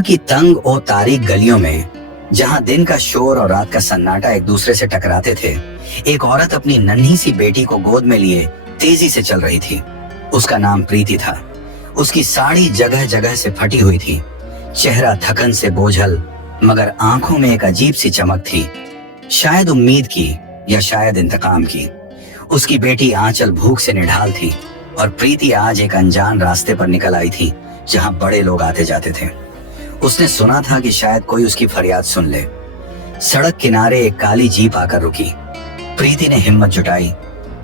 की तंग और तारीक गलियों में, जहां दिन का शोर और रात का सन्नाटा एक दूसरे से टकराते थे, एक औरत अपनी नन्ही सी बेटी को गोद में लिए तेजी से चल रही थी। उसका नाम प्रीति था। उसकी साड़ी जगह जगह से फटी हुई थी, चेहरा थकन से बोझल, मगर आंखों में एक अजीब सी चमक थी, शायद उम्मीद की या शायद इंतकाम की। उसकी बेटी आंचल भूख से निढाल थी और प्रीति आज एक अनजान रास्ते पर निकल आई थी जहां बड़े लोग आते जाते थे। उसने सुना था कि शायद कोई उसकी फरियाद सुन ले। सड़क किनारे एक काली जीप आकर रुकी। प्रीति ने हिम्मत जुटाई,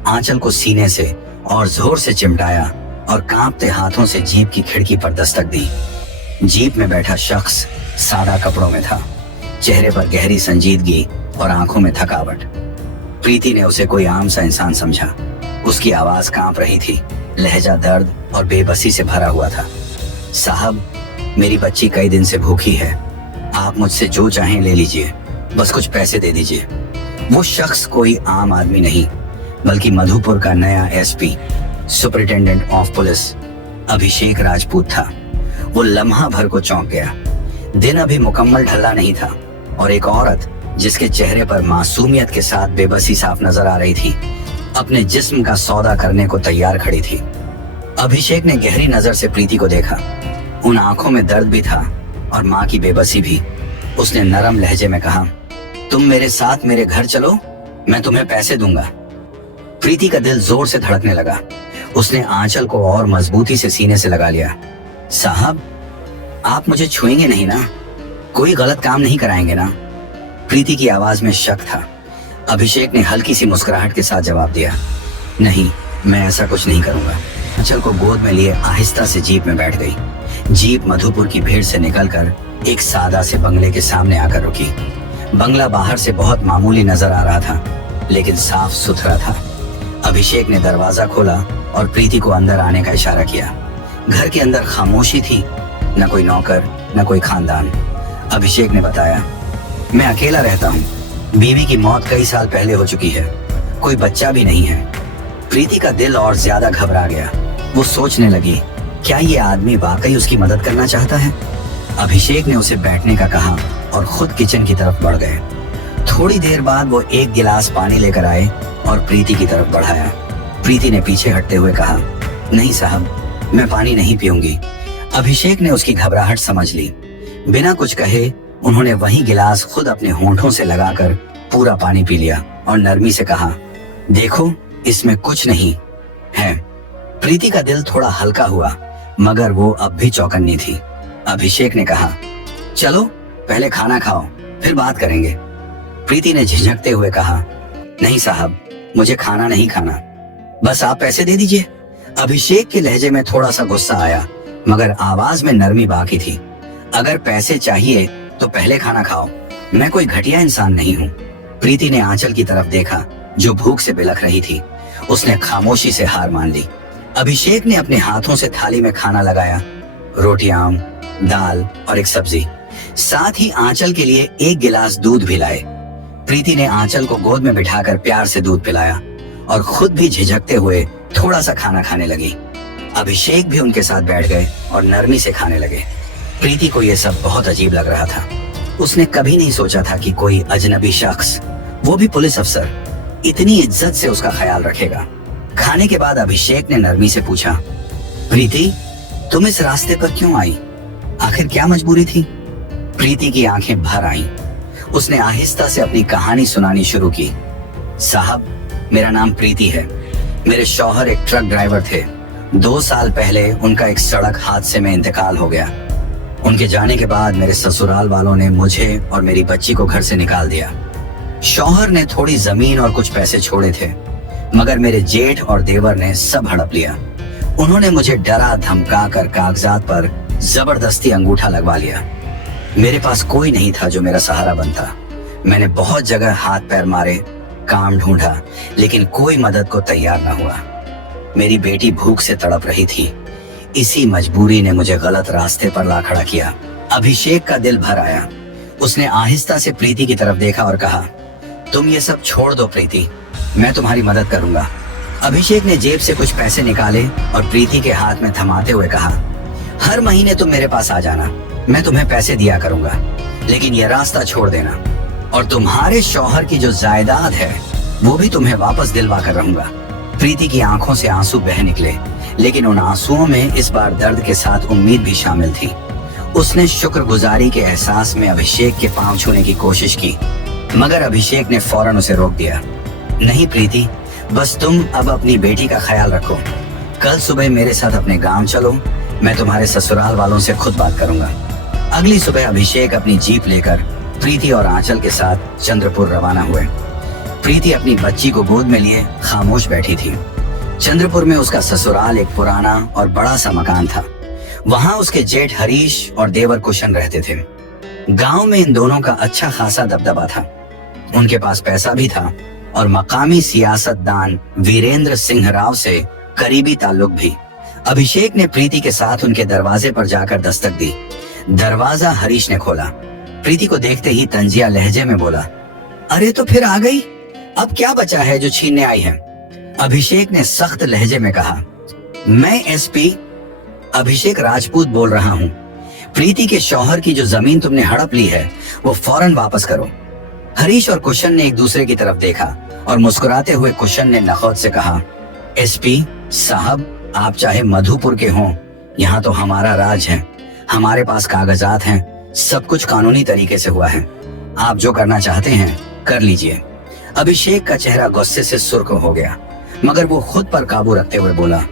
आंचल को सीने से और जोर से चिमटाया और कांपते हाथों से जीप की खिड़की पर दस्तक दी। जीप में बैठा शख्स सादा कपड़ों में था, चेहरे पर गहरी संजीदगी और आंखों में थकावट। प्रीति ने उसे कोई आम सा इंसान समझा। उसकी आवाज कांप रही थी, लहजा दर्द और बेबसी से भरा हुआ था। साहब, मेरी बच्ची कई दिन से भूखी है, आप मुझसे जो चाहें ले लीजिए, बस कुछ पैसे दे दीजिए। वो शख्स कोई आम आदमी नहीं, बल्कि मधुपुर का नया एसपी, सुपरिटेंडेंट ऑफ पुलिस अभिषेक राजपूत था। वो लम्हा भर को चौंक गया। दिन अभी मुकम्मल ढला नहीं था और एक औरत जिसके चेहरे पर मासूमियत के साथ बेबसी साफ नजर आ रही थी, अपने जिस्म का सौदा करने को तैयार खड़ी थी। अभिषेक ने गहरी नजर से प्रीति को देखा। उन आंखों में दर्द भी था और माँ की बेबसी भी। उसने नरम लहजे में कहा, तुम मेरे साथ मेरे घर चलो, मैं तुम्हें पैसे दूंगा। प्रीति का दिल जोर से धड़कने लगा। उसने आंचल को और मजबूती से सीने से लगा लिया। साहब, आप मुझे छुएंगे नहीं ना? कोई गलत काम नहीं कराएंगे ना? प्रीति की आवाज में शक था। अभिषेक ने हल्की सी मुस्कुराहट के साथ जवाब दिया, नहीं, मैं ऐसा कुछ नहीं करूंगा। आंचल को गोद में लिए आहिस्ता से जीप में बैठ गई। जीप मधुपुर की भीड़ से निकलकर एक सादा से बंगले के सामने आकर रुकी। बंगला बाहर से बहुत मामूली नजर आ रहा था, लेकिन साफ सुथरा था। अभिषेक ने दरवाजा खोला और प्रीति को अंदर आने का इशारा किया। घर के अंदर खामोशी थी, न कोई नौकर, न कोई खानदान। अभिषेक ने बताया, मैं अकेला रहता हूँ, बीवी की मौत कई साल पहले हो चुकी है, कोई बच्चा भी नहीं है। प्रीति का दिल और ज्यादा घबरा गया। वो सोचने लगी, क्या ये आदमी वाकई उसकी मदद करना चाहता है? अभिषेक ने उसे बैठने का कहा और खुद किचन की तरफ बढ़ गए। थोड़ी देर बाद वो एक गिलास पानी लेकर आए और प्रीति की तरफ बढ़ाया। प्रीति ने पीछे हटते हुए कहा, नहीं साहब, मैं पानी नहीं पीऊंगी। अभिषेक ने उसकी घबराहट समझ ली। बिना कुछ कहे उन्होंने वही गिलास खुद अपने होंठों से लगाकर पूरा पानी पी लिया और नरमी से कहा, देखो, इसमें कुछ नहीं है। प्रीति का दिल थोड़ा हल्का हुआ, मगर वो अब भी चौकन्नी थी। अभिषेक ने कहा, चलो पहले खाना खाओ, फिर बात करेंगे। प्रीति ने झिझकते हुए कहा, नहीं साहब, मुझे खाना नहीं खाना, बस आप पैसे दे दीजिए। अभिषेक के लहजे में थोड़ा सा गुस्सा आया, मगर आवाज में नरमी बाकी थी। अगर पैसे चाहिए तो पहले खाना खाओ, मैं कोई घटिया इंसान नहीं हूँ। प्रीति ने आंचल की तरफ देखा, जो भूख से बिलख रही थी। उसने खामोशी से हार मान ली। अभिषेक ने अपने हाथों से थाली में खाना लगाया, रोटियां, दाल और एक सब्जी, साथ ही आंचल के लिए एक गिलास दूध भी लाए। प्रीति ने आंचल को गोद में बिठाकर प्यार से दूध पिलाया और खुद भी झिझकते हुए थोड़ा सा खाना खाने लगी। अभिषेक भी उनके साथ बैठ गए और नरमी से खाने लगे। प्रीति को यह सब बहुत अजीब लग रहा था। उसने कभी नहीं सोचा था कि कोई अजनबी शख्स, वो भी पुलिस अफसर, इतनी इज्जत से उसका ख्याल रखेगा। खाने के बाद अभिषेक ने नरमी से पूछा, प्रीति, तुम इस रास्ते पर क्यों आई? आखिर क्या मजबूरी थी? प्रीति की आंखें भर आईं। उसने आहिस्ता से अपनी कहानी सुनानी शुरू की। साहब, मेरा नाम प्रीति है। मेरे शौहर एक ट्रक ड्राइवर थे। 2 साल पहले उनका एक सड़क हादसे में इंतकाल हो गया। उनके जाने के बाद मेरे ससुराल वालों ने मुझे और मेरी बच्ची को घर से निकाल दिया। शौहर ने थोड़ी जमीन और कुछ पैसे छोड़े थे, मगर मेरे जेठ और देवर ने सब हड़प लिया। उन्होंने मुझे डरा धमका कर कागजात पर जबरदस्ती अंगूठा लगवा लिया। मेरे पास कोई नहीं था जो मेरा सहारा बनता। मैंने बहुत जगह हाथ पैर मारे, काम ढूंढा, लेकिन कोई मदद को तैयार न हुआ। मेरी बेटी भूख से तड़प रही थी। इसी मजबूरी ने मुझे गलत रास्ते पर ला खड़ा किया। अभिषेक का दिल भर आया। उसने आहिस्ता से प्रीति की तरफ देखा और कहा, तुम ये सब छोड़ दो प्रीति, मैं तुम्हारी मदद करूंगा। अभिषेक ने जेब से कुछ पैसे निकाले और प्रीति के हाथ में थमाते हुए कहा, हर महीने तुम मेरे पास आ जाना, मैं तुम्हें पैसे दिया करूंगा, लेकिन यह रास्ता छोड़ देना, और तुम्हारे शौहर की जो जायदाद है वो भी तुम्हें वापस दिलवा कर रहूंगा। प्रीति की आंखों से आंसू बह निकले, लेकिन उन आंसुओं में इस बार दर्द के साथ उम्मीद भी शामिल थी। उसने शुक्रगुजारी के एहसास में अभिषेक के पांव छूने की कोशिश की, मगर अभिषेक ने फौरन उसे रोक दिया। नहीं प्रीति, बस तुम अब अपनी बेटी का ख्याल रखो। कल सुबह मेरे साथ अपने गांव चलो, मैं तुम्हारे ससुराल वालों से खुद बात करूंगा। अगली सुबह अभिषेक अपनी जीप लेकर प्रीति और आंचल के साथ चंद्रपुर रवाना हुए। प्रीति अपनी बच्ची को गोद में लिए खामोश बैठी थी। चंद्रपुर में उसका ससुराल एक पुराना और बड़ा सा मकान था। वहां उसके जेठ हरीश और देवर कुशन रहते थे। गांव में इन दोनों का अच्छा खासा दबदबा था। उनके पास पैसा भी था और मकामी सियासतदान वीरेंद्र सिंह राव से करीबी ताल्लुक भी। अभिषेक ने प्रीति के साथ उनके दरवाजे पर जाकर दस्तक दी। दरवाजा हरीश ने खोला। प्रीति को देखते ही तंजिया लहजे में बोला, अरे तो फिर आ गई, अब क्या बचा है जो छीनने आई है? अभिषेक ने सख्त लहजे में कहा, मैं एसपी अभिषेक राजपूत बोल रहा हूँ। प्रीति के शौहर की जो जमीन तुमने हड़प ली है वो फौरन वापस करो। हरीश और कुशन ने एक दूसरे की तरफ देखा और मुस्कुराते हुए कुशन ने नखौत से कहा, एसपी साहब, आप चाहे मधुपुर के हों, यहाँ तो हमारा राज है, हमारे पास कागजात हैं, सब कुछ कानूनी तरीके से हुआ है। आप जो करना चाहते हैं कर लीजिए। अभिषेक का चेहरा गुस्से से सुर्ख हो गया, मगर वो खुद पर काबू रखते हुए बोला,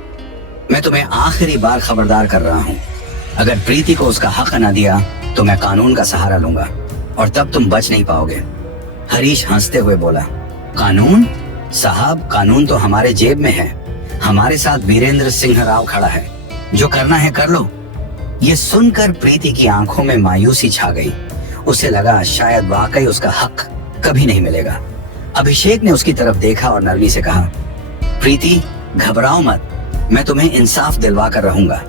मैं तुम्हें आखिरी बार खबरदार कर रहा हूँ, अगर प्रीति को उसका हक न दिया तो मैं कानून का सहारा लूंगा और तब तुम बच नहीं पाओगे। हरीश हंसते हुए बोला, कानून? साहब, कानून तो हमारे जेब में है। हमारे साथ वीरेंद्र सिंह राव खड़ा है, जो करना है कर लो। ये सुनकर प्रीति की आंखों में मायूसी छा गई। उसे लगा शायद वाकई उसका हक कभी नहीं मिलेगा। अभिषेक ने उसकी तरफ देखा और नरमी से कहा, प्रीति घबराओ मत, मैं तुम्हें इंसाफ दिलवा कर रहूंगा।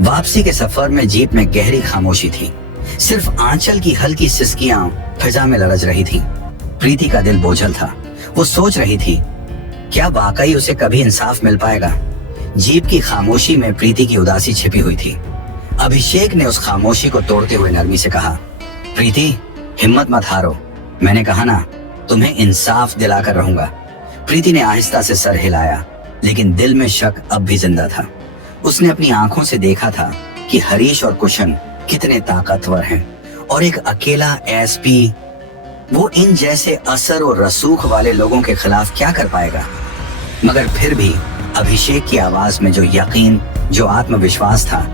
वापसी के सफर में जीप में गहरी खामोशी थी। सिर्फ आंचल की हल्की सिसकियां फिजा में लरज रही थी। प्रीति का दिल बोझल था। वो सोच रही थी, क्या वाकई उसे कभी इंसाफ मिल पाएगा? जीप की खामोशी में प्रीति की उदासी छिपी हुई थी। अभिषेक ने उस खामोशी को तोड़ते हुए नरमी से कहा, प्रीति हिम्मत मत हारो, मैंने कहा ना तुम्हें इंसाफ दिलाकर रहूंगा। प्रीति ने आहिस्ता से सर हिलाया, लेकिन दिल में शक अब भी जिंदा था। उसने अपनी आंखों से देखा था कि हरीश और कुशन कितने ताकतवर हैं और एक अकेला एसपी वो इन जैसे असर और रसूख वाले लोगों के खिलाफ क्या कर पाएगा। मगर फिर भी अभिषेक की आवाज में जो यकीन, जो आत्मविश्वास था,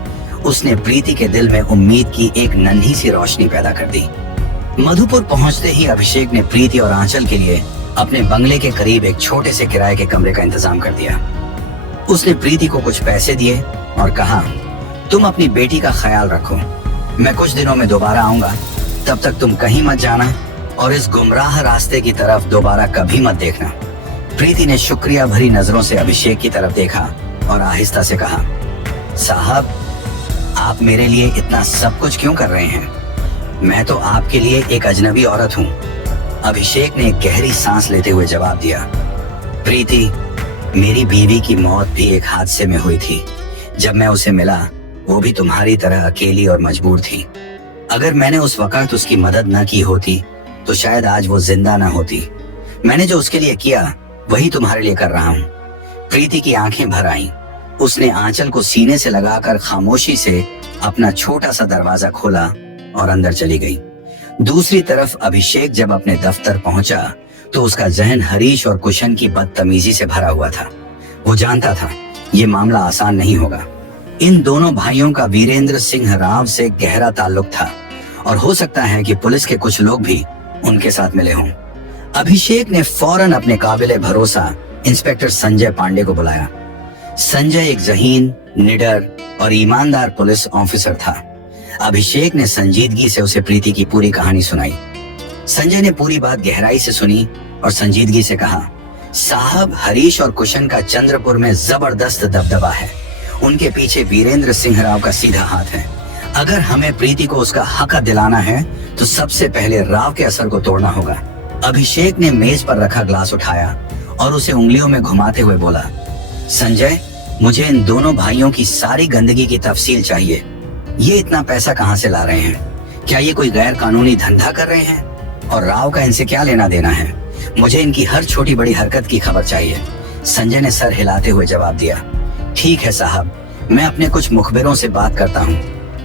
उसने प्रीति के दिल में उम्मीद की एक नन्ही सी रोशनी पैदा कर दी। मधुपुर पहुंचते ही अभिषेक ने प्रीति और आंचल के लिए अपने बंगले के करीब एक छोटे से किराए के कमरे का इंतजाम कर दिया। उसने प्रीति को कुछ पैसे दिए और कहा, तुम अपनी बेटी का ख्याल रखो, मैं कुछ दिनों में दोबारा आऊंगा, तब तक तुम कहीं मत जाना और इस गुमराह रास्ते की तरफ दोबारा कभी मत देखना। प्रीति ने शुक्रिया भरी नजरों से अभिषेक की तरफ देखा और आहिस्ता से कहा, साहब, आप मेरे लिए इतना सब कुछ क्यों कर रहे हैं? मैं तो आपके लिए एक अजनबी औरत हूँ। अभिषेक ने एक गहरी सांस लेते हुए जवाब दिया, प्रीति, मेरी बीवी की मौत भी एक हादसे में हुई थी। जब मैं उसे मिला वो भी तुम्हारी तरह अकेली और मजबूर थी। अगर मैंने उस वक्त उसकी मदद न की होती तो शायद आज वो जिंदा न होती। मैंने जो उसके लिए किया वही तुम्हारे लिए कर रहा हूँ। प्रीति की आंखें भर आईं। उसने आंचल को सीने से लगाकर खामोशी से अपना छोटा सा दरवाजा खोला और अंदर चली गई। दूसरी तरफ अभिषेक जब अपने दफ्तर पहुंचा तो उसका जहन हरीश और कुशन की बदतमीजी से भरा हुआ था। वो जानता था ये मामला आसान नहीं होगा। इन दोनों भाइयों का वीरेंद्र सिंह राव से गहरा ताल्लुक था और हो सकता है कि पुलिस के कुछ लोग भी उनके साथ मिले हों। अभिषेक ने फौरन अपने काबिले भरोसा इंस्पेक्टर संजय पांडे को बुलाया। संजय एक जहीन, निडर और ईमानदार पुलिस ऑफिसर था। अभिषेक ने संजीदगी से उसे प्रीति की पूरी कहानी सुनाई। संजय ने पूरी बात गहराई से सुनी और संजीदगी से कहा, साहब, हरीश और कुशन का चंद्रपुर में जबरदस्त दबदबा है। उनके पीछे वीरेंद्र सिंह राव का सीधा हाथ है। अगर हमें प्रीति को उसका हक दिलाना है तो सबसे पहले राव के असर को तोड़ना होगा। अभिषेक ने मेज पर रखा ग्लास उठाया और उसे उंगलियों में घुमाते हुए बोला, संजय, मुझे इन दोनों भाइयों की सारी गंदगी की तफसील चाहिए। ये इतना पैसा कहाँ से ला रहे हैं? क्या ये कोई गैर कानूनी धंधा कर रहे हैं? और राव का इनसे क्या लेना देना है? मुझे इनकी हर छोटी बड़ी हरकत की खबर चाहिए। संजय ने सर हिलाते हुए जवाब दिया। ठीक है साहब, मैं अपने कुछ मुखबिरों से बात करता हूँ,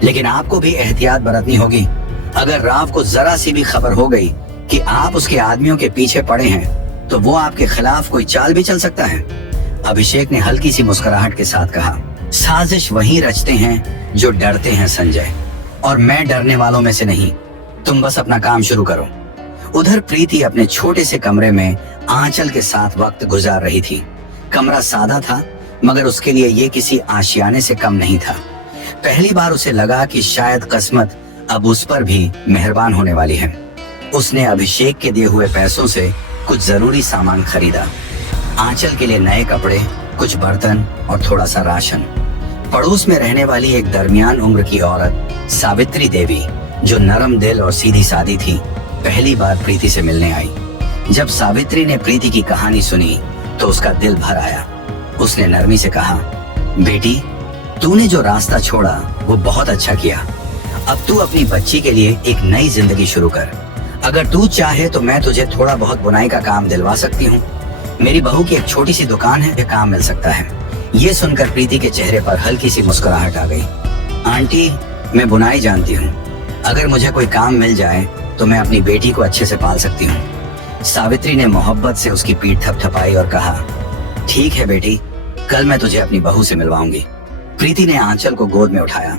लेकिन आपको भी एहतियात बरतनी होगी। अगर राव को जरा सी भी खबर हो गई कि आप उसके आदमियों के पीछे पड़े हैं, तो वो आपके खिलाफ कोई चाल भी चल सकता है। अभिषेक ने हल्की सी मुस्कुराहट के साथ कहा, साजिश वही रचते हैं जो डरते हैं संजय, और मैं डरने वालों में से नहीं। तुम बस अपना काम शुरू करो। उधर प्रीति अपने छोटे से कमरे में आंचल के साथ वक्त गुजार रही थी। कमरा सादा था, मगर उसके लिए ये किसी आशियाने से कम नहीं था। पहली बार उसे लगा कि शायद किस्मत अब उस पर भी मेहरबान होने वाली है। उसने अभिषेक के दिए हुए पैसों से कुछ जरूरी सामान खरीदा। आंचल के लिए नए कपड़े, कुछ बर्तन और थोड़ा सा राशन। पड़ोस में रहने वाली एक दरमियान उम्र की औरत सावित्री देवी, जो नरम दिल और सीधी सादी थी, पहली बार प्रीति से मिलने आई। जब सावित्री ने प्रीति की कहानी सुनी तो उसका दिल भर आया। उसने नरमी से कहा, बेटी, तूने जो रास्ता छोड़ा वो बहुत अच्छा किया। अब तू अपनी बच्ची के लिए एक नई जिंदगी शुरू कर। अगर तू चाहे तो मैं तुझे थोड़ा बहुत बुनाई का काम दिलवा सकती हूँ। मेरी बहू की एक छोटी सी दुकान है, ये काम मिल सकता है। ये सुनकर प्रीति के चेहरे पर हल्की सी मुस्कुराहट आ गई। आंटी, मैं बुनाई जानती हूँ। अगर मुझे कोई काम मिल जाए तो मैं अपनी बेटी को अच्छे से पाल सकती हूँ। सावित्री ने मोहब्बत से उसकी पीठ थपथपाई और कहा, ठीक है बेटी, कल मैं तुझे अपनी बहू से मिलवाऊंगी। प्रीति ने आंचल को गोद में उठाया।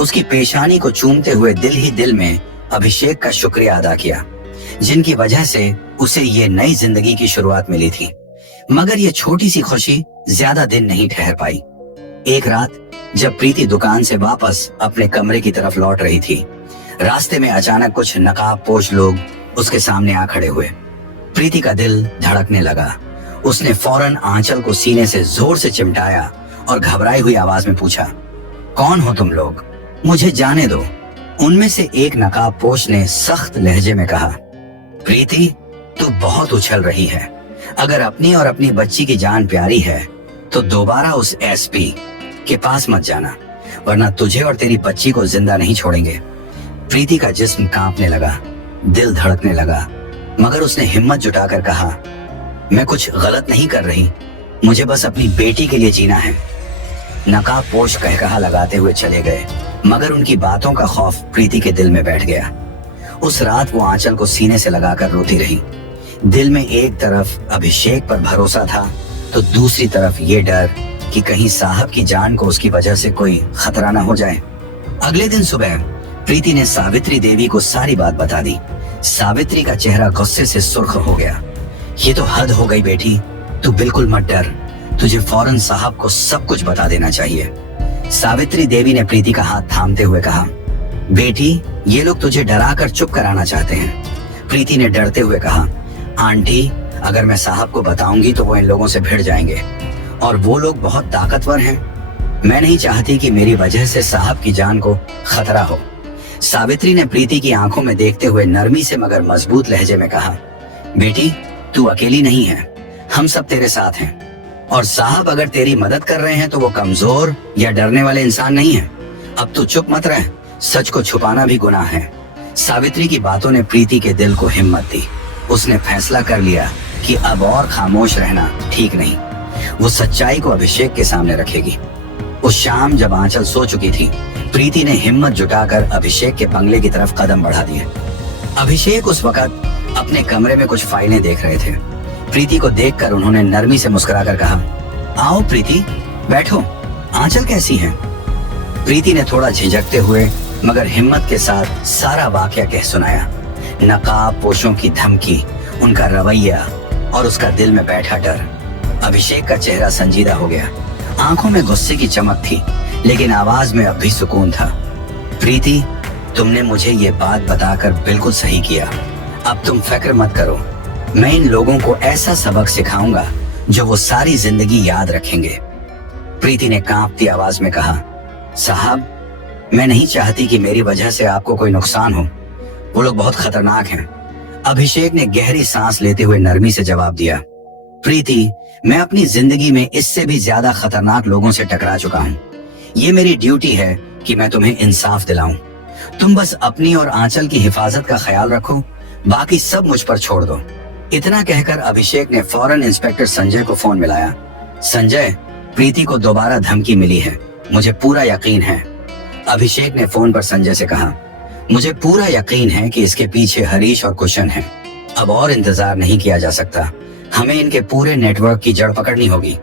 उसकी पेशानी को चूमते हुए दिल ही दिल में अभिषेक का शुक्रिया अदा किया, जिनकी वजह से उसे ये नई जिंदगी की शुरुआत मिली थी। मगर ये छोटी सी खुशी ज्यादा दिन नहीं ठहर पाई। एक रात जब प्रीति दुकान से वापस अपने कमरे की तरफ लौट रही थी, रास्ते में अचानक कुछ नकाबपोश लोग उसके सामने आ खड़े हुए। प्रीति का दिल धड़कने लगा। उसने फौरन आंचल को सीने से जोर से चिमटाया और घबराई हुई आवाज में पूछा, कौन हो तुम लोग? मुझे जाने दो। उनमें से एक नकाबपोश ने सख्त लहजे में कहा, प्रीति, तू बहुत उछल रही है। अगर अपनी और अपनी बच्ची की जान प्यारी है तो दोबारा उस एसपी के पास मत जाना, वरना तुझे और तेरी बच्ची को जिंदा नहीं छोड़ेंगे। प्रीति का जिस्म कांपने लगा, दिल धड़कने लगा, मगर उसने हिम्मत जुटाकर कहा, मैं कुछ गलत नहीं कर रही, मुझे बस अपनी बेटी के लिए जीना है। नकाबपोश कहकहा लगाते हुए चले गए, मगर उनकी बातों का खौफ प्रीति के दिल में बैठ गया। उस रात वो आंचल को सीने से लगाकर रोती रही। दिल में एक तरफ अभिषेक पर भरोसा था तो दूसरी तरफ ये डर कि कहीं साहब की जान को उसकी वजह से कोई खतरा न हो जाए। अगले दिन सुबह प्रीति ने सावित्री देवी को सारी बात बता दी। सावित्री का चेहरा गुस्से से सुर्ख हो गया। ये तो हद हो गई बेटी, तू बिल्कुल मत डर, तुझे फौरन साहब को सब कुछ बता देना चाहिए। सावित्री देवी ने प्रीति का हाथ थामते हुए कहा, बेटी, ये लोग तुझे डरा कर चुप कराना चाहते हैं। प्रीति ने डरते हुए कहा, आंटी, अगर मैं साहब को बताऊंगी तो वो इन लोगों से भिड़ जाएंगे, और वो लोग बहुत ताकतवर हैं। मैं नहीं चाहती कि मेरी वजह से साहब की जान को खतरा हो। सावित्री ने प्रीति की आंखों में देखते हुए नरमी से मगर मजबूत लहजे में कहा, बेटी, तू अकेली नहीं है, हम सब तेरे साथ हैं। और साहब अगर तेरी मदद कर रहे हैं तो वो कमजोर या डरने वाले इंसान नहीं है। अब तू चुप मत रह, सच को छुपाना भी गुनाह है। सावित्री की बातों ने प्रीति के दिल को हिम्मत दी। उसने फैसला कर लिया कि अब और खामोश रहना ठीक नहीं। वो सच्चाई को अभिषेक के सामने रखेगी। उस शाम जब आंचल सो चुकी थी, प्रीति ने हिम्मत जुटाकर अभिषेक के बंगले की तरफ कदम बढ़ा दिए। अभिषेक उस वक्त अपने कमरे में कुछ फाइलें देख रहे थे। प्रीति को देखकर उन्होंने नरमी से मुस्कुराकर कहा, आओ प्रीति, बैठो, आंचल कैसी है? प्रीति ने थोड़ा झिझकते हुए मगर हिम्मत के साथ सारा वाकया कह सुनाया। नकाबपोशों की धमकी, उनका रवैया और उसका दिल में बैठा डर। अभिषेक का चेहरा संजीदा हो गया। आंखों में गुस्से की चमक थी, लेकिन आवाज में अब भी सुकून था। प्रीति, तुमने मुझे ये बात बताकर बिल्कुल सही किया। अब तुम फिक्र मत करो, मैं इन लोगों को ऐसा सबक सिखाऊंगा जो वो सारी जिंदगी याद रखेंगे। प्रीति ने कांपती आवाज में कहा, साहब, मैं नहीं चाहती कि मेरी वजह से आपको कोई नुकसान हो। वो लोग बहुत खतरनाक हैं। अभिषेक ने गहरी सांस लेते हुए नरमी से जवाब दिया, प्रीति, मैं अपनी जिंदगी में इससे भी ज्यादा खतरनाक लोगों से टकरा चुका हूँ। ये मेरी ड्यूटी है कि मैं तुम्हें इंसाफ दिलाऊं। तुम बस अपनी और आंचल की हिफाजत का ख्याल रखो, बाकी सब मुझ पर छोड़ दो। इतना कहकर अभिषेक ने फौरन इंस्पेक्टर संजय को फोन मिलाया। संजय, प्रीति को दोबारा धमकी मिली है, मुझे पूरा यकीन है। अभिषेक ने फोन पर संजय से कहा, मुझे पूरा यकीन है कि इसके पीछे हरीश और कुशन है। अब और इंतजार नहीं किया जा सकता, हमें इनके पूरे नेटवर्क की जड़ पकड़नी होगी।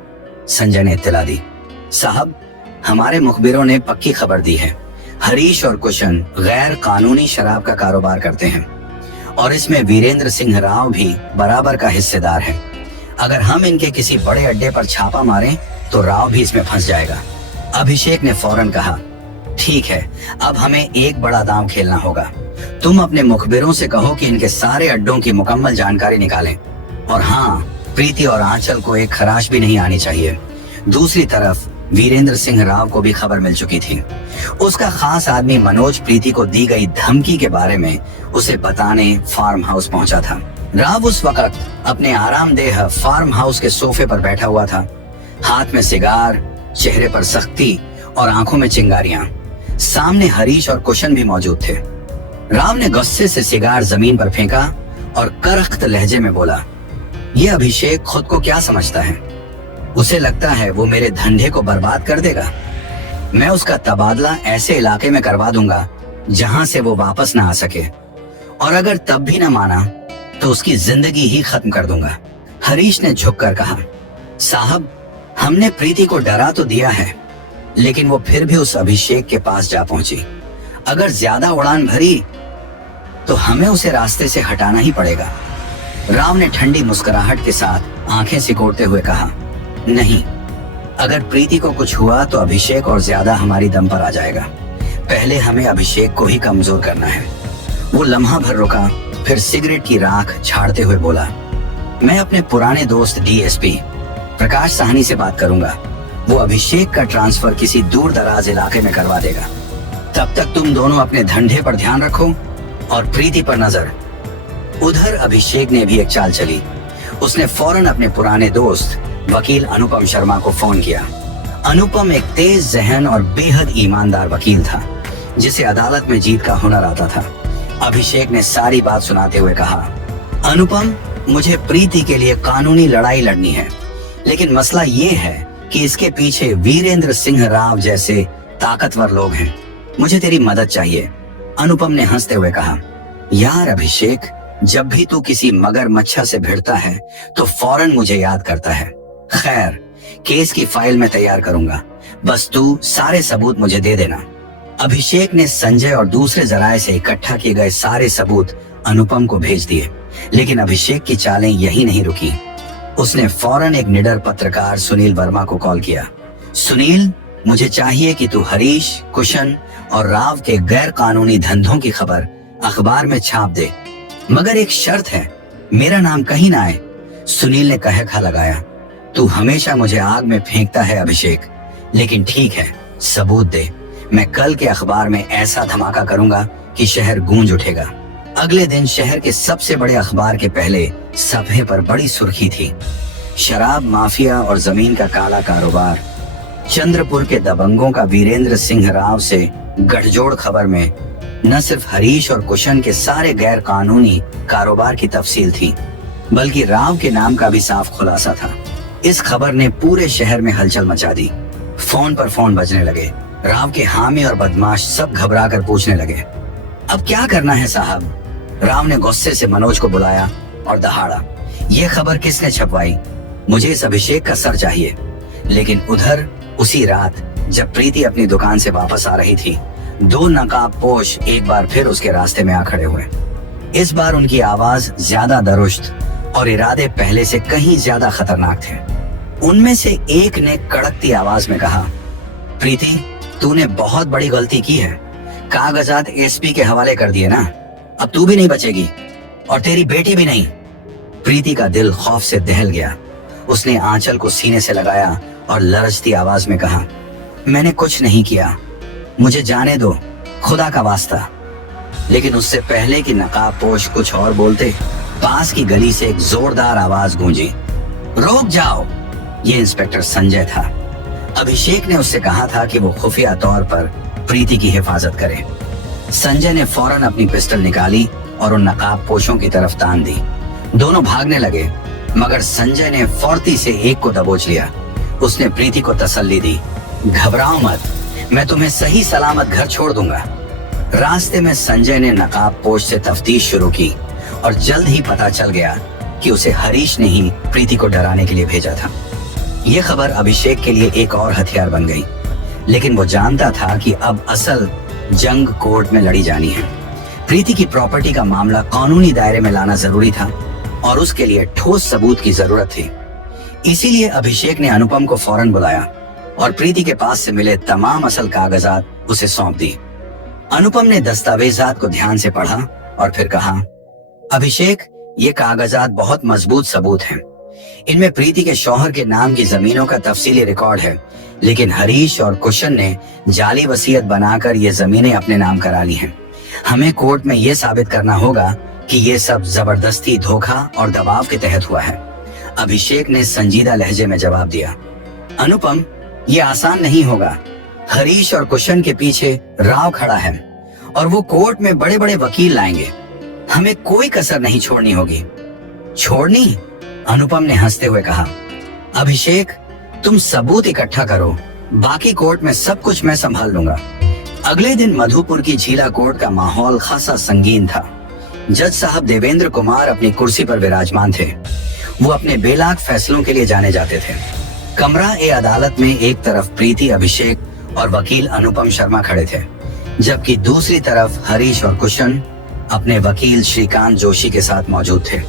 संजय ने इत्तला दी, साहब, हमारे मुखबिरों ने पक्की खबर दी है। हरीश और कुशन गैर कानूनी शराब का कारोबार करते हैं और इसमें वीरेंद्र सिंह राव भी बराबर का हिस्सेदार है। अगर हम इनके किसी बड़े अड्डे पर छापा मारें तो राव भी इसमें फंस जाएगा। अभिषेक ने फौरन कहा, ठीक है, अब हमें एक बड़ा दांव खेलना होगा। तुम अपने मुखबिरों से कहो कि इनके सारे अड्डों की मुकम्मल जानकारी निकालें। और हाँ, प्रीति और आंचल को एक खराश भी नहीं आनी चाहिए। दूसरी तरफ वीरेंद्र सिंह राव को भी खबर मिल चुकी थी। उसका खास आदमी मनोज प्रीति को दी गई धमकी के बारे में उसे बताने फार्म हाउस पहुंचा था। राव उस वक्त अपने आरामदेह फार्म हाउस के सोफे पर बैठा हुआ था, हाथ में सिगार, चेहरे पर सख्ती और आंखों में चिंगारियां। सामने हरीश और कुशन भी मौजूद थे। राव ने गुस्से से सिगार जमीन पर फेंका और करख्त लहजे में बोला, ये अभिषेक खुद को क्या समझता है? उसे लगता है वो मेरे धंधे को बर्बाद कर देगा। मैं उसका तबादला ऐसे इलाके में करवा दूंगा जहां से वो वापस ना आ सके, और अगर तब भी ना माना तो उसकी जिंदगी ही खत्म कर दूंगा। हरीश ने झुककर कहा, साहब, हमने प्रीति को डरा तो दिया है, लेकिन वो फिर भी उस अभिषेक के पास जा पहुंची। अगर ज्यादा उड़ान भरी तो हमें उसे रास्ते से हटाना ही पड़ेगा। राव ने ठंडी मुस्कुराहट के साथ आंखें सिकोड़ते हुए कहा, नहीं, अगर प्रीति को कुछ हुआ तो अभिषेक और ज्यादा हमारी दम पर आ जाएगा। पहले हमें अभिषेक को ही कमजोर करना है। वो लम्हा भर रुका, फिर सिगरेट की राख झाड़ते हुए बोला, मैं अपने पुराने दोस्त डीएसपी प्रकाश साहनी से बात करूंगा। वो अभिषेक का ट्रांसफर किसी दूर दराज इलाके में करवा देगा। तब तक तुम दोनों अपने धंधे पर ध्यान रखो और प्रीति पर नजर। उधर अभिषेक ने भी एक चाल चली। उसने फौरन अपने पुराने दोस्त वकील अनुपम शर्मा को फोन किया। अनुपम एक तेज जहन और बेहद ईमानदार वकील था, जिसे अदालत में जीत का हुनर आता था। अभिषेक ने सारी बात सुनाते हुए कहा, अनुपम, मुझे प्रीति के लिए कानूनी लड़ाई लड़नी है, लेकिन मसला ये है कि इसके पीछे वीरेंद्र सिंह राव जैसे ताकतवर लोग हैं। मुझे तेरी मदद चाहिए। अनुपम ने हंसते हुए कहा, यार अभिषेक, जब भी तू किसी मगरमच्छा से भिड़ता है तो फौरन मुझे याद करता है। खैर, केस की फाइल मैं तैयार करूंगा, बस तू सारे सबूत मुझे दे देना। अभिषेक ने संजय और दूसरे जराये से इकट्ठा किए गए सारे सबूत अनुपम को भेज दिए, लेकिन अभिषेक की चालें यही नहीं रुकी। उसने फौरन एक निडर पत्रकार सुनील वर्मा को कॉल किया। सुनील, मुझे चाहिए कि तू हरीश, कुशन और राव के गैर कानूनी धंधों की खबर अखबार में छाप दे, मगर एक शर्त है, मेरा नाम कहीं ना आए। सुनील ने कहखा लगाया, तू हमेशा मुझे आग में फेंकता है अभिषेक, लेकिन ठीक है, सबूत दे। मैं कल के अखबार में ऐसा धमाका करूंगा कि शहर गूंज उठेगा। अगले दिन शहर के सबसे बड़े अखबार के पहले सफे पर बड़ी सुर्खी थी, शराब माफिया और जमीन का काला कारोबार। चंद्रपुर के दबंगों का वीरेंद्र सिंह राव से गठजोड़ खबर में न सिर्फ हरीश और कुशन के सारे गैर कानूनी कारोबार की तफसील थी, बल्कि राव के नाम का भी साफ खुलासा था। इस खबर ने पूरे शहर में हलचल मचा दी। फोन पर फोन बजने लगे। राव के हामी और बदमाश सब घबरा कर पूछने लगे, अब क्या करना है साहब? राव ने गुस्से से मनोज को बुलाया और दहाड़ा, ये खबर किसने छपवाई? मुझे इस अभिषेक का सर चाहिए। लेकिन उधर उसी रात जब प्रीति अपनी दुकान से वापस आ रही थी, दो नकाबपोश एक बार फिर उसके रास्ते में आ खड़े हुए। इस बार उनकी आवाज ज्यादा दरुस्त और इरादे पहले से कहीं ज्यादा खतरनाक थे। उनमें से एक ने कड़कती आवाज में कहा, प्रीति, तूने बहुत बड़ी गलती की है। कागजात एसपी के हवाले कर दिए ना, अब तू भी नहीं बचेगी और तेरी बेटी भी नहीं। प्रीति का दिल खौफ से दहल गया। उसने आंचल को सीने से लगाया और लरजती आवाज में कहा, मैंने कुछ नहीं किया, मुझे जाने दो, खुदा का वास्ता। लेकिन उससे पहले कि नकाबपोश कुछ और बोलते, पास की गली से एक जोरदार आवाज गूंजी, रोक जाओ। ये इंस्पेक्टर संजय था। अभिषेक ने उससे कहा था कि वो खुफिया तौर पर प्रीति की हिफाजत करे। संजय ने फौरन अपनी पिस्टल निकाली और उन नकाबपोशों की तरफ तान दी। दोनों भागने लगे, मगर संजय ने फौरती से एक को दबोच लिया। उसने प्रीति को तसल्ली दी, घबराओ मत, मैं तुम्हें सही सलामत घर छोड़ दूंगा। रास्ते में संजय ने नकाबपोश से तफ्तीश शुरू की और जल्द ही पता चल गया कि उसे हरीश ने ही प्रीति को डराने के लिए भेजा था। यह खबर अभिषेक के लिए एक और हथियार बन गई, लेकिन वो जानता था कि अब असल जंग कोर्ट में लड़ी जानी है। प्रीति की प्रॉपर्टी का मामला कानूनी दायरे में लाना जरूरी था और उसके लिए ठोस सबूत की जरूरत थी। इसीलिए अभिषेक ने अनुपम को फौरन बुलाया और प्रीति के पास से मिले तमाम असल कागजात उसे सौंप दी। अनुपम ने दस्तावेजात को ध्यान से पढ़ा और फिर कहा, अभिषेक, ये कागजात बहुत मजबूत सबूत हैं। इनमें प्रीति के शौहर के नाम की जमीनों का तफसीली रिकॉर्ड है, लेकिन हरीश और कुशन ने जाली वसीयत बनाकर ये जमीनें अपने नाम करा ली हैं। हमें कोर्ट में ये साबित करना होगा कि ये सब जबरदस्ती, धोखा और दबाव के तहत हुआ है। अभिषेक ने संजीदा लहजे में जवाब दिया, अनुपम, ये आसान नहीं होगा। हरीश और कुशन के पीछे राव खड़ा है और वो कोर्ट में बड़े बड़े वकील लाएंगे। हमें कोई कसर नहीं छोड़नी होगी। छोड़नी? अनुपम ने हंसते हुए कहा, अभिषेक, तुम सबूत इकट्ठा करो, बाकी कोर्ट में सब कुछ मैं संभाल लूंगा। अगले दिन मधुपुर की झीला कोर्ट का माहौल खासा संगीन था। जज साहब देवेंद्र कुमार अपनी कुर्सी पर विराजमान थे। वो अपने बेलाग फैसलों के लिए जाने जाते थे। कमरा ए अदालत में एक तरफ प्रीति, अभिषेक और वकील अनुपम शर्मा खड़े थे, जबकि दूसरी तरफ हरीश और कुशन अपने वकील श्रीकांत जोशी के साथ मौजूद थे।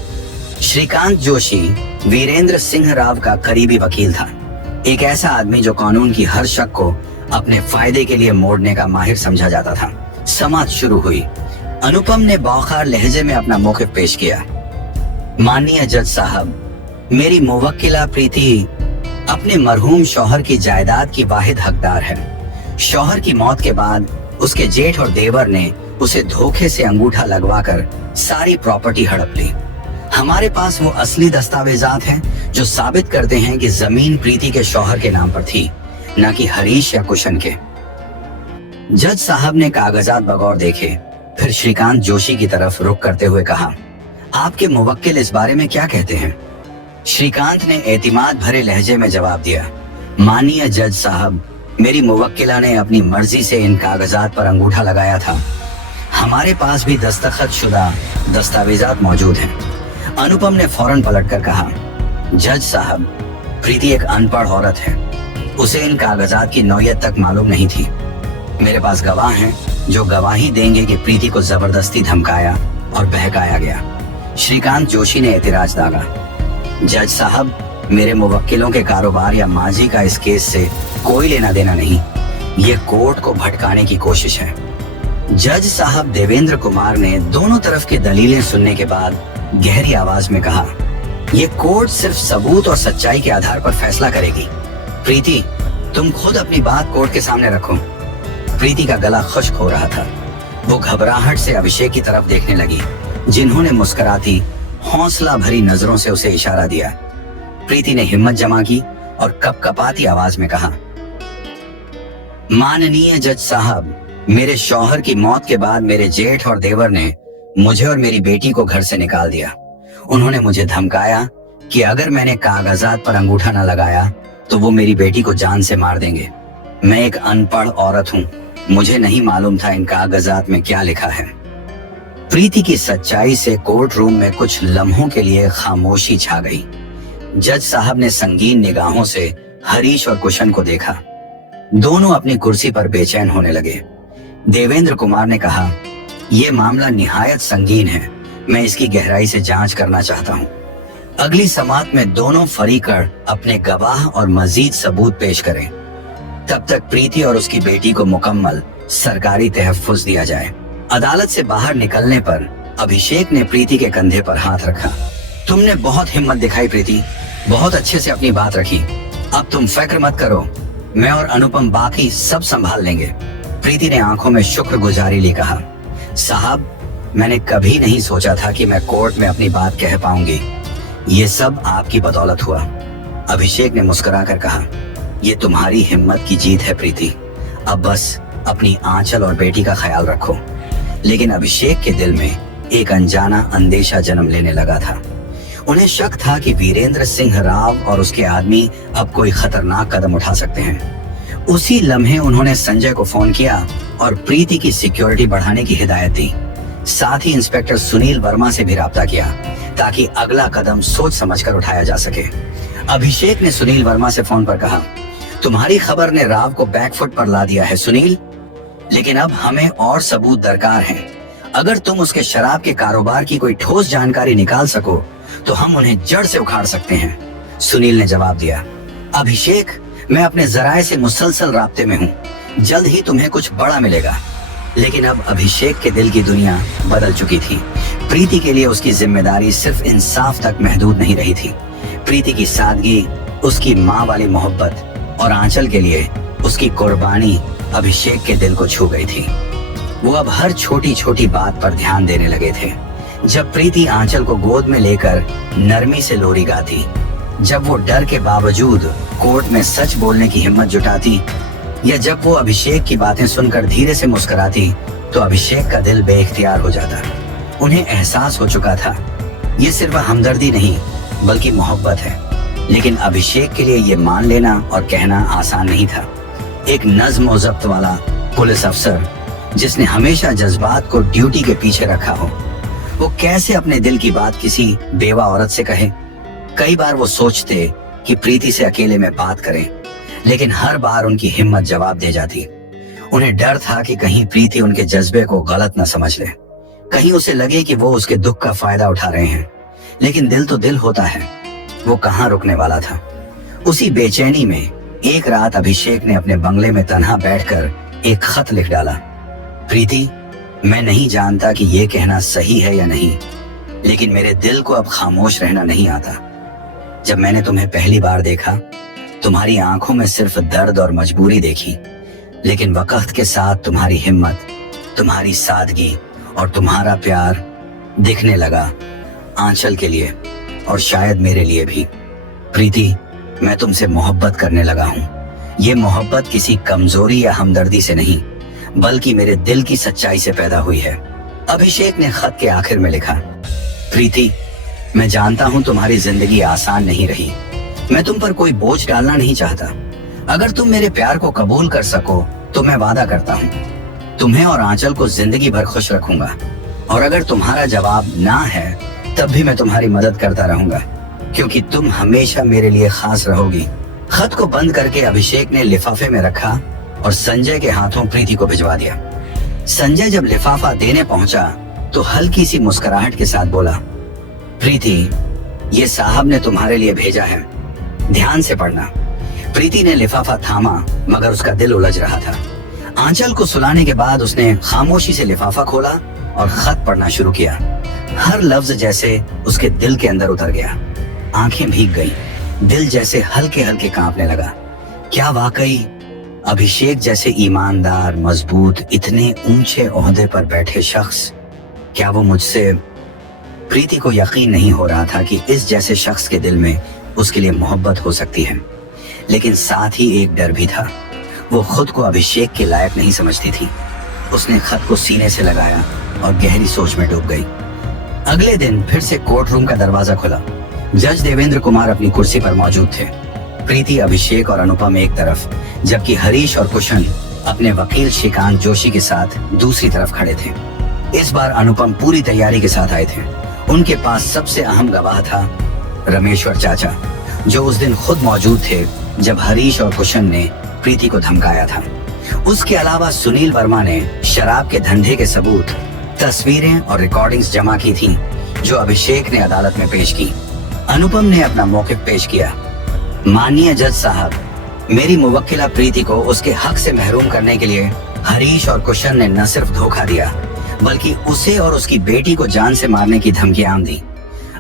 श्रीकांत जोशी वीरेंद्र सिंह राव का करीबी वकील था, एक ऐसा आदमी जो कानून की हर शक को अपने फायदे के लिए मोड़ने का माहिर समझा जाता था। समाअत शुरू हुई। अनुपम ने बौखार लहजे में अपना मौक़िफ़ पेश किया। माननीय जज साहब, मेरी मुवक्किला प्रीति अपने मरहूम शौहर की जायदाद की वाहिद हकदार है। शौहर की मौत के बाद उसके जेठ और देवर ने उसे धोखे से अंगूठा लगवाकर सारी प्रॉपर्टी हड़प ली। हमारे पास वो असली दस्तावेजात हैं जो साबित करते हैं कि जमीन प्रीति के शौहर के नाम पर थी, न कि हरीश या कुशन के। जज साहब ने कागजात बगौर देखे, फिर श्रीकांत जोशी की तरफ रुख करते हुए कहा, आपके मुवक्किल इस बारे में क्या कहते हैं? श्रीकांत ने एतिमाद भरे लहजे में जवाब दिया, माननीय जज साहब, मेरी मुवक्किला ने अपनी मर्जी से इन कागजात पर अंगूठा लगाया था। हमारे पास भी दस्तखत शुदा दस्तावेजात मौजूद हैं। अनुपम ने फौरन पलटकर कहा, जज साहब, प्रीति एक अनपढ़ औरत है, उसे इन कागजात की नौयत तक मालूम नहीं थी। मेरे पास गवाह हैं जो गवाही देंगे कि प्रीति को जबरदस्ती धमकाया और बहकाया गया। श्रीकांत जोशी ने एतराज दागा, जज साहब, मेरे मुवक्किलों के कारोबार या माजी का इस केस से कोई लेना देना नहीं। ये कोर्ट को भटकाने की कोशिश है। जज साहब देवेंद्र कुमार ने दोनों तरफ की दलीलें सुनने के बाद गहरी आवाज में कहा, ये कोर्ट सिर्फ सबूत और सच्चाई के आधार पर फैसला करेगी। प्रीति, तुम खुद अपनी बात कोर्ट के सामने रखो। प्रीति का गला खुश्क हो रहा था। वो घबराहट से अभिषेक की तरफ देखने लगी, जिन्होंने मुस्कुराती, हौसला भरी नजरों से उसे इशारा दिया। प्रीति ने हिम्मत जमा की और कपकपाती आवाज में कहा, माननीय जज साहब, मेरे शौहर की मौत के बाद मेरे जेठ और देवर ने मुझे और मेरी बेटी को घर से निकाल दिया। उन्होंने मुझे धमकाया कि अगर मैंने कागजात पर अंगूठा न लगाया तो वो मेरी बेटी को जान से मार देंगे। मैं एक अनपढ़ औरत हूँ, मुझे नहीं मालूम था इन कागजात में क्या लिखा है। प्रीति की सच्चाई से कोर्ट रूम में कुछ लम्हों के लिए खामोशी छा गई। जज साहब ने संगीन निगाहों से हरीश और कुशन को देखा। दोनों अपनी कुर्सी पर बेचैन होने लगे। देवेंद्र कुमार ने कहा, यह मामला निहायत संगीन है, मैं इसकी गहराई से जांच करना चाहता हूँ। अगली समाअत में दोनों फरीकड़ अपने गवाह और मजीद सबूत पेश करें। तब तक प्रीति और उसकी बेटी को मुकम्मल सरकारी तहफ्फुज दिया जाए। अदालत से बाहर निकलने पर अभिषेक ने प्रीति के कंधे पर हाथ रखा। तुमने बहुत हिम्मत दिखाई प्रीति, बहुत अच्छे से अपनी बात रखी। अब तुम फिक्र मत करो, मैं और अनुपम बाकी सब संभाल लेंगे। प्रीति ने आंखों में शुक्रगुजारी ली कहा, साहब, मैंने कभी नहीं सोचा था कि मैं कोर्ट में अपनी बात कह पाऊंगी। ये सब आपकी बदौलत हुआ। अभिषेक ने मुस्कुराकर कहा, ये तुम्हारी हिम्मत की जीत है प्रीति। अब बस अपनी आंचल और बेटी का ख्याल रखो। लेकिन अभिषेक के दिल में एक अनजाना अंदेशा जन्म लेने लगा था। उन्हें शक था कि वीरेंद्र सिंह राव और उसके आदमी अब कोई खतरनाक कदम उठा सकते हैं। उसी लम्हे उन्होंने संजय को फोन किया और प्रीति की सिक्योरिटी बढ़ाने की हिदायत दी। साथ ही इंस्पेक्टर सुनील वर्मा से भी राब्ता किया ताकि अगला कदम सोच समझकर उठाया जा सके। अभिषेक ने सुनील वर्मा से फोन पर कहा, तुम्हारी खबर ने राव को बैकफुट पर ला दिया है सुनील, लेकिन अब हमें और सबूत दरकार हैं। अगर तुम उसके शराब के कारोबार की कोई ठोस जानकारी निकाल सको तो हम उन्हें जड़ से उखाड़ सकते हैं। सुनील ने जवाब दिया, अभिषेक, मैं अपने जराये से मुसलसल राब्ते में हूँ, जल्द ही तुम्हें कुछ बड़ा मिलेगा। लेकिन अब अभिषेक के दिल की दुनिया बदल चुकी थी। प्रीति के लिए उसकी जिम्मेदारी सिर्फ इंसाफ तक महदूद नहीं रही थी। प्रीति की सादगी, उसकी माँ वाली मोहब्बत और आंचल के लिए उसकी कुर्बानी अभिषेक के दिल को छू गई थी। वो अब हर छोटी छोटी बात पर ध्यान देने लगे थे। जब प्रीति आंचल को गोद में लेकर नरमी से लोरी गाती, जब वो डर के बावजूद कोर्ट में सच बोलने की हिम्मत जुटाती, या जब वो अभिषेक की बातें सुनकर धीरे से मुस्कुराती, तो अभिषेक का दिल बेइख्तियार हो जाता। उन्हें एहसास हो चुका था ये सिर्फ हमदर्दी नहीं बल्कि मोहब्बत है। लेकिन अभिषेक के लिए ये मान लेना और कहना आसान नहीं था। एक नज्म और ज़ब्त वाला पुलिस अफसर जिसने हमेशा जज्बात को ड्यूटी के पीछे रखा हो, वो कैसे अपने दिल की बात किसी बेवा औरत से कहे। कई बार वो सोचते कि प्रीति से अकेले में बात करें, लेकिन हर बार उनकी हिम्मत जवाब दे जाती। उन्हें डर था कि कहीं प्रीति उनके जज्बे को गलत न समझ ले, कहीं उसे लगे कि वो उसके दुख का फायदा उठा रहे हैं। लेकिन दिल तो दिल होता है, वो कहाँ रुकने वाला था। उसी बेचैनी में एक रात अभिषेक ने अपने बंगले में तन्हा बैठकर एक खत लिख डाला, प्रीति, मैं नहीं जानता कि ये कहना सही है या नहीं, लेकिन मेरे दिल को अब खामोश रहना नहीं आता। जब मैंने तुम्हें पहली बार देखा, तुम्हारी आंखों में सिर्फ दर्द और मजबूरी देखी, लेकिन वक्त के साथ तुम्हारी हिम्मत, तुम्हारी सादगी और तुम्हारा प्यार दिखने लगा आंचल के लिए और शायद मेरे लिए भी। प्रीति, मैं तुमसे मोहब्बत करने लगा हूँ। ये मोहब्बत किसी कमजोरी या हमदर्दी से नहीं, बल्कि मेरे दिल की सच्चाई से पैदा हुई है। अभिषेक ने खत के आखिर में लिखा, प्रीति, मैं जानता हूँ तुम्हारी जिंदगी आसान नहीं रही। मैं तुम पर कोई बोझ डालना नहीं चाहता। अगर तुम मेरे प्यार को कबूल कर सको तो मैं वादा करता हूँ तुम्हें और आंचल को जिंदगी भर खुश रखूंगा। और अगर तुम्हारा जवाब ना है तब भी मैं तुम्हारी मदद करता रहूंगा, क्योंकि तुम हमेशा मेरे लिए खास रहोगी। खत को बंद करके अभिषेक ने लिफाफे में रखा और संजय के हाथों प्रीति को भिजवा दिया। संजय जब लिफाफा देने पहुंचा तो हल्की सी मुस्कुराहट के साथ बोला, प्रीति, ये साहब ने तुम्हारे लिए भेजा है, ध्यान से पढ़ना। प्रीति ने लिफाफा थामा, मगर उसका दिल उलझ रहा था। आंचल को सुलाने के बाद उसने खामोशी से लिफाफा खोला और खत पढ़ना शुरू किया। हर लफ्ज जैसे उसके दिल के अंदर उतर गया। आंखें भीग गईं, दिल जैसे हल्के हल्के कांपने लगा। क्या वाकई अभिषेक जैसे ईमानदार, मजबूत, इतने ऊंचे ओहदे पर बैठे शख्स, क्या वो मुझसे? प्रीति को यकीन नहीं हो रहा था कि इस जैसे शख्स के दिल में उसके लिए मोहब्बत हो सकती है, लेकिन साथ ही एक डर भी था। वो खुद को अभिषेक के लायक नहीं समझती थी। उसने खत को सीने से लगाया और गहरी सोच में डूब गई। अगले दिन फिर से कोर्ट रूम का दरवाजा खुला। जज देवेंद्र कुमार अपनी कुर्सी पर मौजूद थे। प्रीति, अभिषेक और अनुपम एक तरफ, जबकि हरीश और कुशन अपने वकील श्रीकांत जोशी के साथ दूसरी तरफ खड़े थे। इस बार अनुपम पूरी तैयारी के साथ आए थे। उनके पास सबसे अहम गवाह था रमेश्वर चाचा, जो उस दिन खुद मौजूद थे जब हरीश और कुशन ने प्रीति को धमकाया था। उसके अलावा सुनील वर्मा ने शराब के धंधे के सबूत, तस्वीरें और रिकॉर्डिंग्स जमा की थी, जो अभिषेक ने अदालत में पेश की। अनुपम ने अपना मौक़िफ़ पेश किया। माननीय जज साहब, मेरी मुवक्किला प्रीति को उसके हक से महरूम करने के लिए हरीश और कुशन ने न सिर्फ धोखा दिया, बल्कि उसे और उसकी बेटी को जान से मारने की धमकियां दी।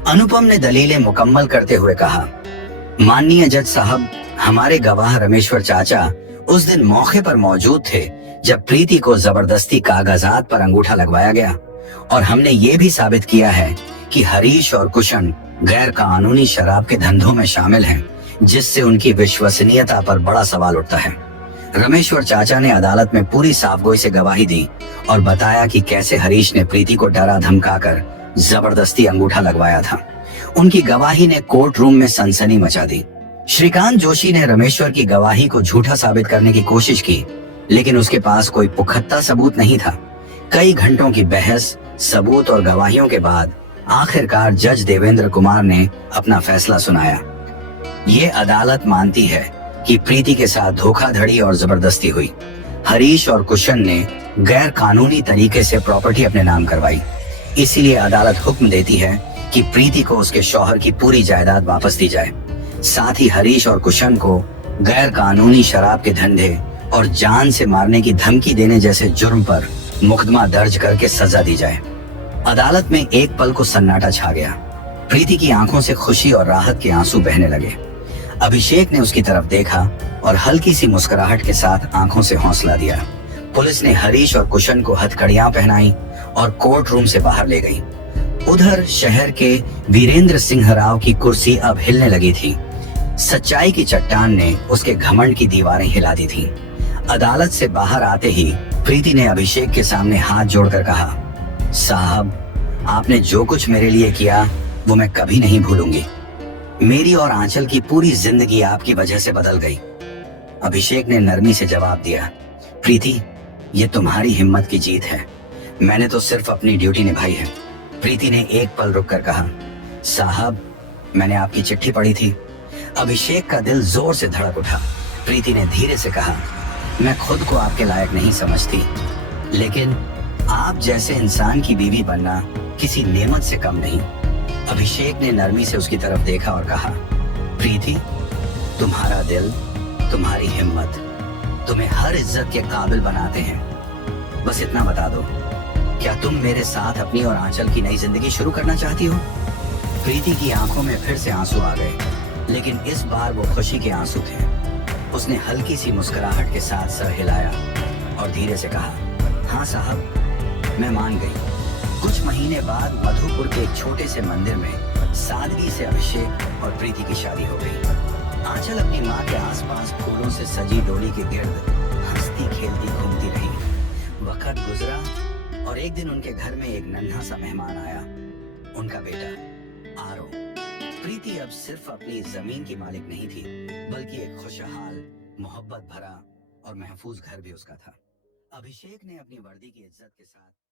अनुपम ने दलीलें मुकम्मल करते हुए कहा, माननीय जज साहब, हमारे गवाह रमेश्वर चाचा उस दिन मौके पर मौजूद थे जब प्रीति को जबरदस्ती कागजात पर अंगूठा लगवाया गया, और हमने ये भी साबित किया है कि हरीश और कुशन गैर कानूनी शराब के धंधों में शामिल हैं, जिससे उनकी विश्वसनीयता पर बड़ा सवाल उठता है। रमेश्वर चाचा ने अदालत में पूरी साफगोई से गवाही दी और बताया कि कैसे हरीश ने प्रीति को डरा धमकाकर जबरदस्ती अंगूठा लगवाया था। उनकी गवाही ने कोर्ट रूम में सनसनी मचा दी। श्रीकांत जोशी ने रमेश्वर की गवाही को झूठा साबित करने की कोशिश की, लेकिन उसके पास कोई पुख्ता सबूत नहीं था। कई घंटों की बहस, सबूत और गवाहियों के बाद आखिरकार जज देवेंद्र कुमार ने अपना फैसला सुनाया। ये अदालत मानती है कि प्रीति के साथ धोखाधड़ी और जबरदस्ती हुई। हरीश और कुशन ने गैर कानूनी तरीके से प्रॉपर्टी अपने नाम करवाई। इसीलिए अदालत हुक्म देती है कि प्रीति को उसके शौहर की पूरी जायदाद वापस दी जाए। साथ ही हरीश और कुशन को गैर कानूनी शराब के धंधे और जान से मारने की धमकी देने जैसे जुर्म पर मुकदमा दर्ज करके सजा दी जाए। अदालत में एक पल को सन्नाटा छा गया। प्रीति की आंखों से खुशी और राहत के आंसू बहने लगे। अभिषेक ने उसकी तरफ देखा और हल्की सी मुस्कुराहट के साथ आंखों से हौसला दिया। पुलिस ने हरीश और कुशन को हथकड़ियां पहनाई और कोर्ट रूम से बाहर ले गई। उधर शहर के वीरेंद्र सिंह राव की कुर्सी अब हिलने लगी थी। सच्चाई की चट्टान ने उसके घमंड की दीवारें हिला दी थी। अदालत से बाहर आते ही प्रीति ने अभिषेक के सामने हाथ जोड़कर कहा, साहब, आपने जो कुछ मेरे लिए किया वो मैं कभी नहीं भूलूंगी। मेरी और आंचल की पूरी जिंदगी आपकी वजह से बदल गई। अभिषेक ने नरमी से जवाब दिया, प्रीति, ये तुम्हारी हिम्मत की जीत है। मैंने तो सिर्फ अपनी ड्यूटी निभाई है। प्रीति ने एक पल रुककर कहा, साहब, मैंने आपकी चिट्ठी पढ़ी थी। अभिषेक का दिल जोर से धड़क उठा। प्रीति ने धीरे से कहा, मैं खुद को आपके लायक नहीं समझती, लेकिन आप जैसे इंसान की बीवी बनना किसी नेमत से कम नहीं। अभिषेक ने नरमी से उसकी तरफ देखा और कहा, प्रीति, तुम्हारा दिल, तुम्हारी हिम्मत तुम्हें हर इज्जत के काबिल बनाते हैं। बस इतना बता दो, क्या तुम मेरे साथ अपनी और आंचल की नई जिंदगी शुरू करना चाहती हो? प्रीति की आंखों में फिर से आंसू आ गए, लेकिन इस बार वो खुशी के आंसू थे। उसने हल्की सी मुस्कुराहट के साथ सर हिलाया और धीरे से कहा, हाँ साहब, मैं मान गई। कुछ महीने बाद मधुपुर के एक छोटे से मंदिर में सादगी से अभिषेक और प्रीति की शादी हो गई। आंचल अपनी माँ के आसपास फूलों से सजी डोली के गिर्द हंसती खेलती घूमती रही। वक्त गुजरा और एक दिन उनके घर में एक नन्हा सा मेहमान आया, उनका बेटा आरो। प्रीति अब सिर्फ अपनी जमीन की मालिक नहीं थी, बल्कि एक खुशहाल, मोहब्बत भरा और महफूज घर भी उसका था। अभिषेक ने अपनी वर्दी की इज्जत के साथ